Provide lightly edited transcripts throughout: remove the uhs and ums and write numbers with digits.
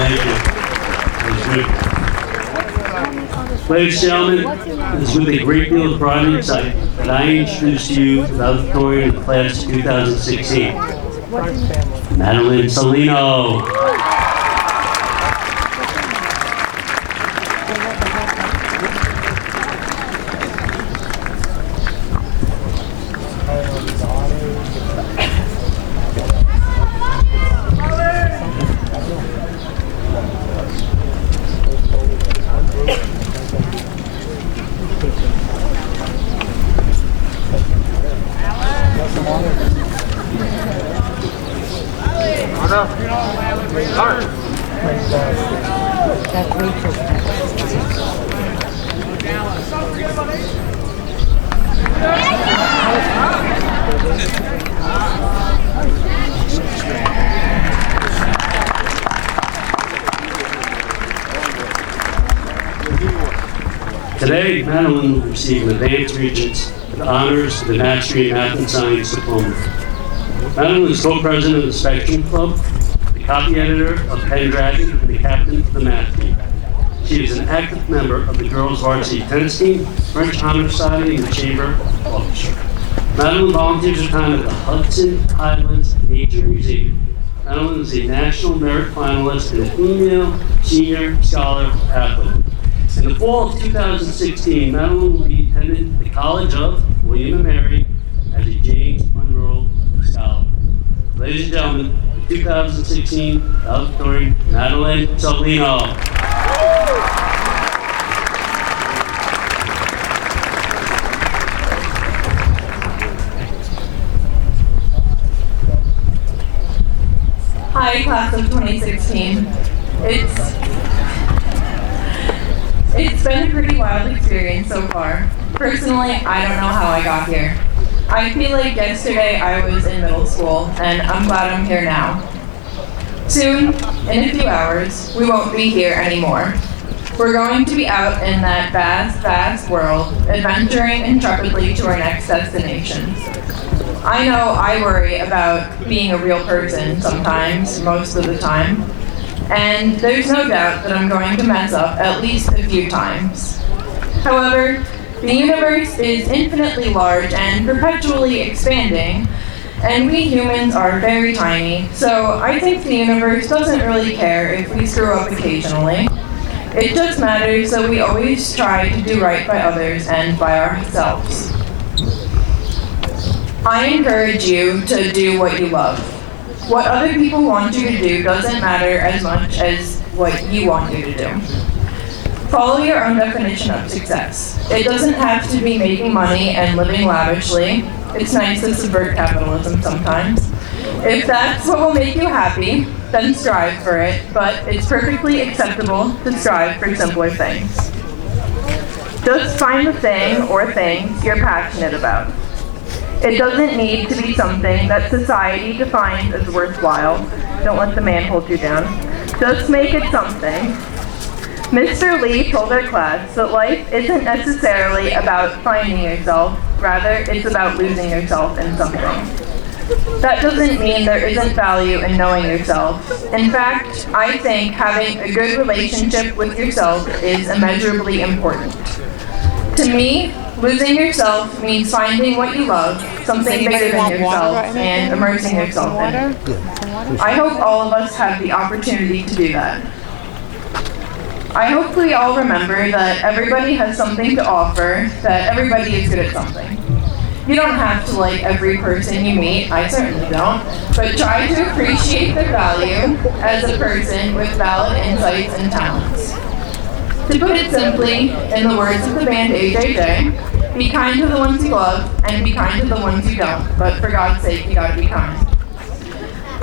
Thank you. Ladies and gentlemen, it is with a great deal of pride and excitement that I introduce to you the valedictorian of the class of 2016, Madeline Salino. Today, Madeline will receive an Advanced Regents with honors for the Mastery in Math and Science Diploma. Madeline is co-president of the Spectrum Club, the copy editor of Pendragon, and the captain of the math team. She is an active member of the girls' varsity tennis team, French Honor Society, and the Chamber Orchestra. Madeline volunteers her time at the Hudson Highlands Nature Museum. Madeline is a National Merit Finalist and a female senior scholar athlete. In the fall of 2016, Madeline will be attending the College of William & Mary as a James Monroe Scholar. Ladies and gentlemen, the 2016 valedictorian, Madeline Salino. Hi, class of 2016. It's been a pretty wild experience so far. Personally, I don't know how I got here. I feel like yesterday I was in middle school, and I'm glad I'm here now. Soon, in a few hours, we won't be here anymore. We're going to be out in that vast, vast world, adventuring intrepidly to our next destination. I know I worry about being a real person sometimes, most of the time. And there's no doubt that I'm going to mess up at least a few times. However, the universe is infinitely large and perpetually expanding, and we humans are very tiny, so I think the universe doesn't really care if we screw up occasionally. It just matters that we always try to do right by others and by ourselves. I encourage you to do what you love. What other people want you to do doesn't matter as much as what you want you to do. Follow your own definition of success. It doesn't have to be making money and living lavishly. It's nice to subvert capitalism sometimes. If that's what will make you happy, then strive for it, but it's perfectly acceptable to strive for simpler things. Just find the thing or things you're passionate about. It doesn't need to be something that society defines as worthwhile. Don't let the man hold you down. Just make it something. Mr. Lee told our class that life isn't necessarily about finding yourself, rather it's about losing yourself in something. That doesn't mean there isn't value in knowing yourself. In fact, I think having a good relationship with yourself is immeasurably important. To me, Losing yourself means finding what you love, something bigger than yourself, and immersing yourself in it. I hope all of us have the opportunity to do that. I hope we all remember that everybody has something to offer, that everybody is good at something. You don't have to like every person you meet, I certainly don't, but try to appreciate their value as a person with valid insights and talents. To put it simply, in the words of the band Bbfj, be kind to the ones you love and be kind to the ones you don't, but for God's sake, you gotta be kind.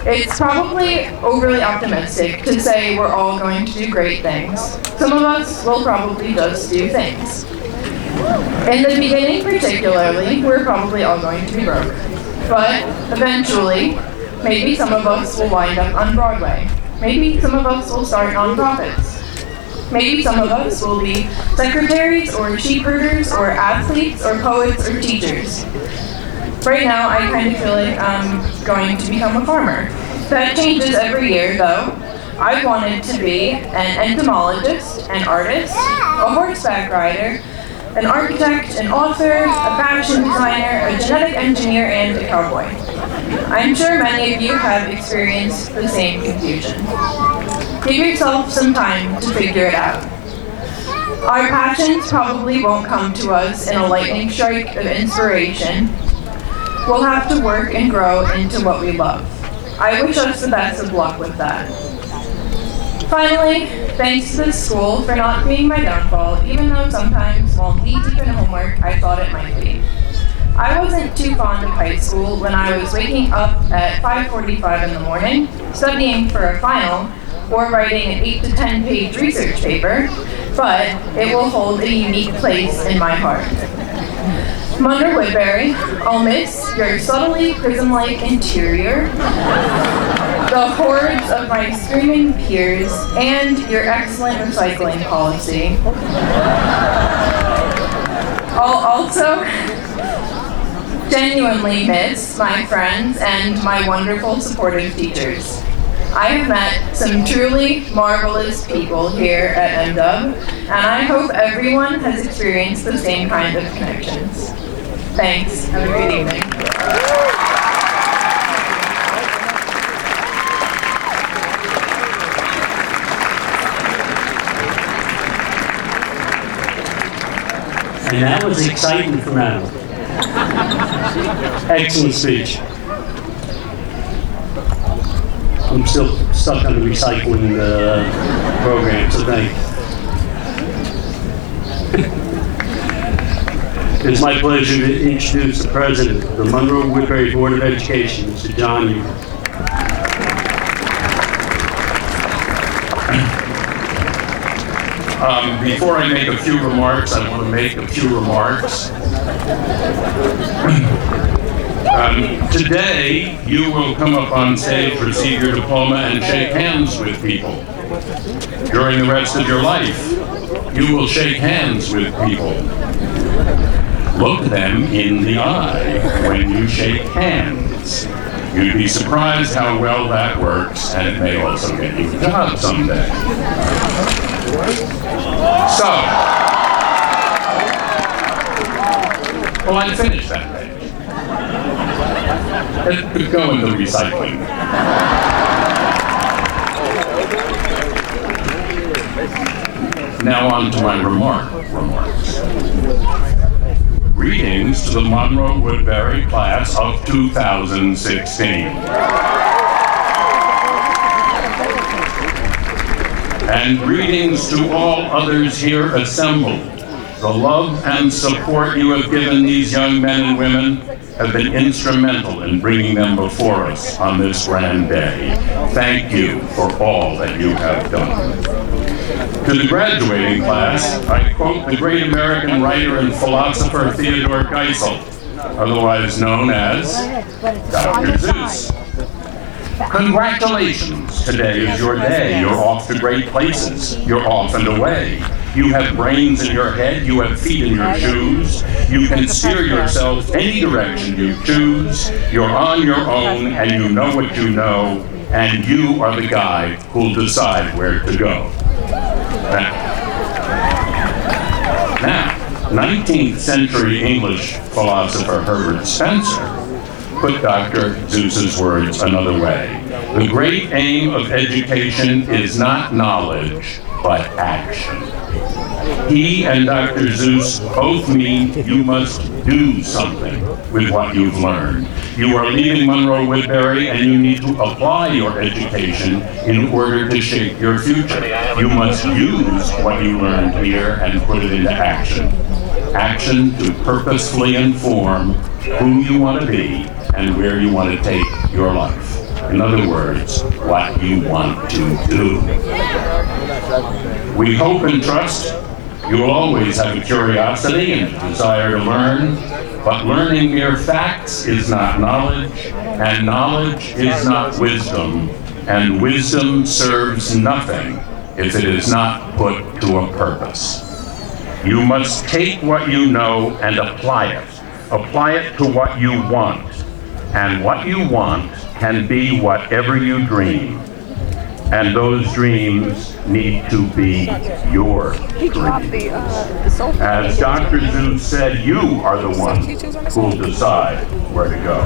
It's probably overly optimistic to say we're all going to do great things. Some of us will probably just do things. In the beginning particularly, we're probably all going to be broke. But eventually, maybe some of us will wind up on Broadway. Maybe some of us will start nonprofits. Maybe some of us will be secretaries or sheep herders or athletes or poets or teachers. Right now, I kind of feel like I'm going to become a farmer. That changes every year, though. I wanted to be an entomologist, an artist, a horseback rider, an architect, an author, a fashion designer, a genetic engineer, and a cowboy. I'm sure many of you have experienced the same confusion. Give yourself some time to figure it out. Our passions probably won't come to us in a lightning strike of inspiration. We'll have to work and grow into what we love. I wish us the best of luck with that. Finally, thanks to this school for not being my downfall, even though sometimes, while knee-deep in homework, I thought it might be. I wasn't too fond of high school when I was waking up at 5:45 in the morning, studying for a final, or writing an 8 to 10 page research paper, but it will hold a unique place in my heart. Munro Woodbury, I'll miss your subtly prism-like interior, the hordes of my screaming peers, and your excellent recycling policy. I'll also genuinely miss my friends and my wonderful supportive teachers. I have met some truly marvelous people here at MW, and I hope everyone has experienced the same kind of connections. Thanks. Have a great evening. And that was exciting for Madeline. Excellent speech. I'm still stuck on the recycling program, so thank you. It's my pleasure to introduce the president of the Munro Woodbury Board of Education, Mr. John Yu. Before I make a few remarks, I want to make a few remarks. Today, you will come up on stage, receive your diploma, and shake hands with people. During the rest of your life, you will shake hands with people. Look them in the eye when you shake hands. You'd be surprised how well that works, and it may also get you a job someday. So, well, I finished that page. It could go in the recycling. Now on to my remarks. Greetings to the Munro Woodbury class of 2016. And greetings to all others here assembled. The love and support you have given these young men and women have been instrumental in bringing them before us on this grand day. Thank you for all that you have done. To the graduating class, I quote the great American writer and philosopher Theodore Geisel, otherwise known as Dr. Seuss. Congratulations, today is your day. You're off to great places. You're off and away. You have brains in your head, you have feet in your shoes. You can steer yourself any direction you choose. You're on your own and you know what you know, and you are the guy who'll decide where to go. Now, 19th century English philosopher Herbert Spencer put Dr. Seuss's words another way. The great aim of education is not knowledge, but action. He and Dr. Seuss both mean you must do something with what you've learned. You are leaving Monroe-Woodbury and you need to apply your education in order to shape your future. You must use what you learned here and put it into action. Action to purposefully inform who you want to be and where you want to take your life. In other words, what you want to do. We hope and trust you will always have a curiosity and a desire to learn, but learning mere facts is not knowledge, and knowledge is not wisdom, and wisdom serves nothing if it is not put to a purpose. You must take what you know and apply it. Apply it to what you want, and what you want can be whatever you dream. And those dreams need to be your dreams. As Dr. Seuss said, you are the one who'll decide where to go.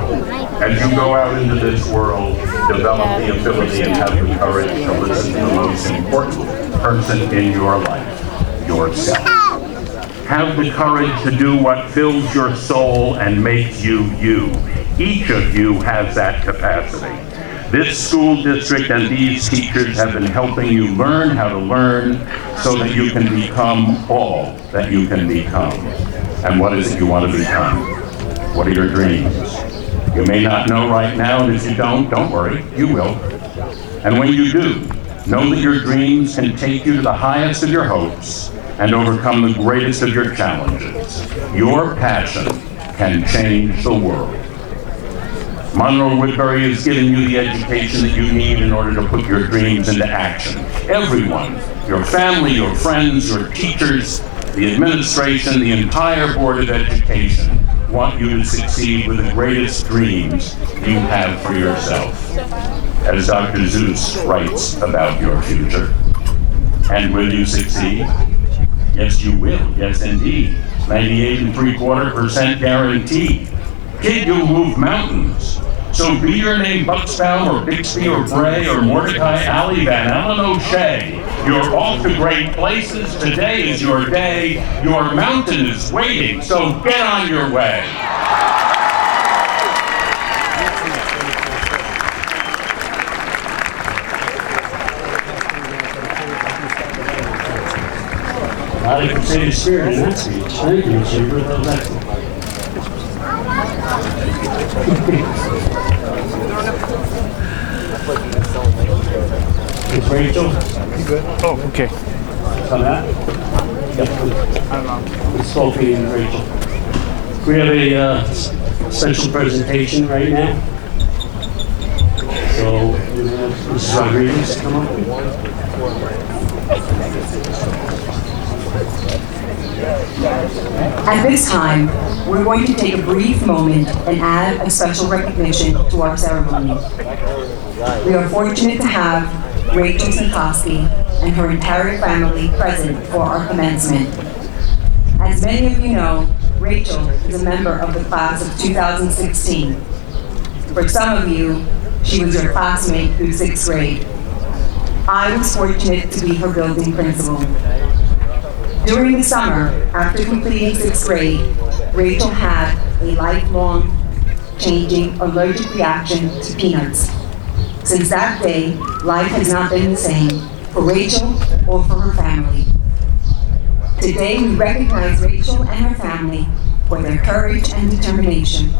As you go out into this world, develop the ability and have the courage to listen to the most important person in your life, yourself. Have the courage to do what fills your soul and makes you you. Each of you has that capacity. This school district and these teachers have been helping you learn how to learn so that you can become all that you can become. And what is it you want to become? What are your dreams? You may not know right now, and if you don't worry, you will. And when you do, know that your dreams can take you to the highest of your hopes and overcome the greatest of your challenges. Your passion can change the world. Monroe-Woodbury is giving you the education that you need in order to put your dreams into action. Everyone, your family, your friends, your teachers, the administration, the entire Board of Education want you to succeed with the greatest dreams you have for yourself. As Dr. Seuss writes about your future. And will you succeed? Yes, you will. Yes, indeed. 98.75% guaranteed. Kid, you'll move mountains. So be your name Bucksbaum or Bixby or Bray or Mordecai Alley Van Allen O'Shea. You're off to great places. Today is your day. Your mountain is waiting. So get on your way. A lot of contagious spirit in that speech. Thank you, Mr. Hubert. That was excellent. It's Rachel. You good? Oh, okay. Come out. It's Sophie and Rachel. We have a special presentation right now. So, Mrs. Rodriguez, come on. At this time, we're going to take a brief moment and add a special recognition to our ceremony. We are fortunate to have Rachel Sankoski and her entire family present for our commencement. As many of you know, Rachel is a member of the class of 2016. For some of you, she was your classmate through 6th grade. I was fortunate to be her building principal. During the summer, after completing 6th grade, Rachel had a lifelong, changing allergic reaction to peanuts. Since that day, life has not been the same for Rachel or for her family. Today, we recognize Rachel and her family for their courage and determination.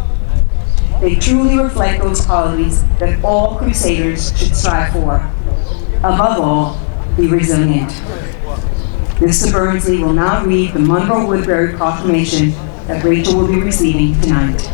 They truly reflect those qualities that all Crusaders should strive for. Above all, be resilient. Mr. Burnsley will now read the Monroe-Woodbury proclamation that Rachel will be receiving tonight.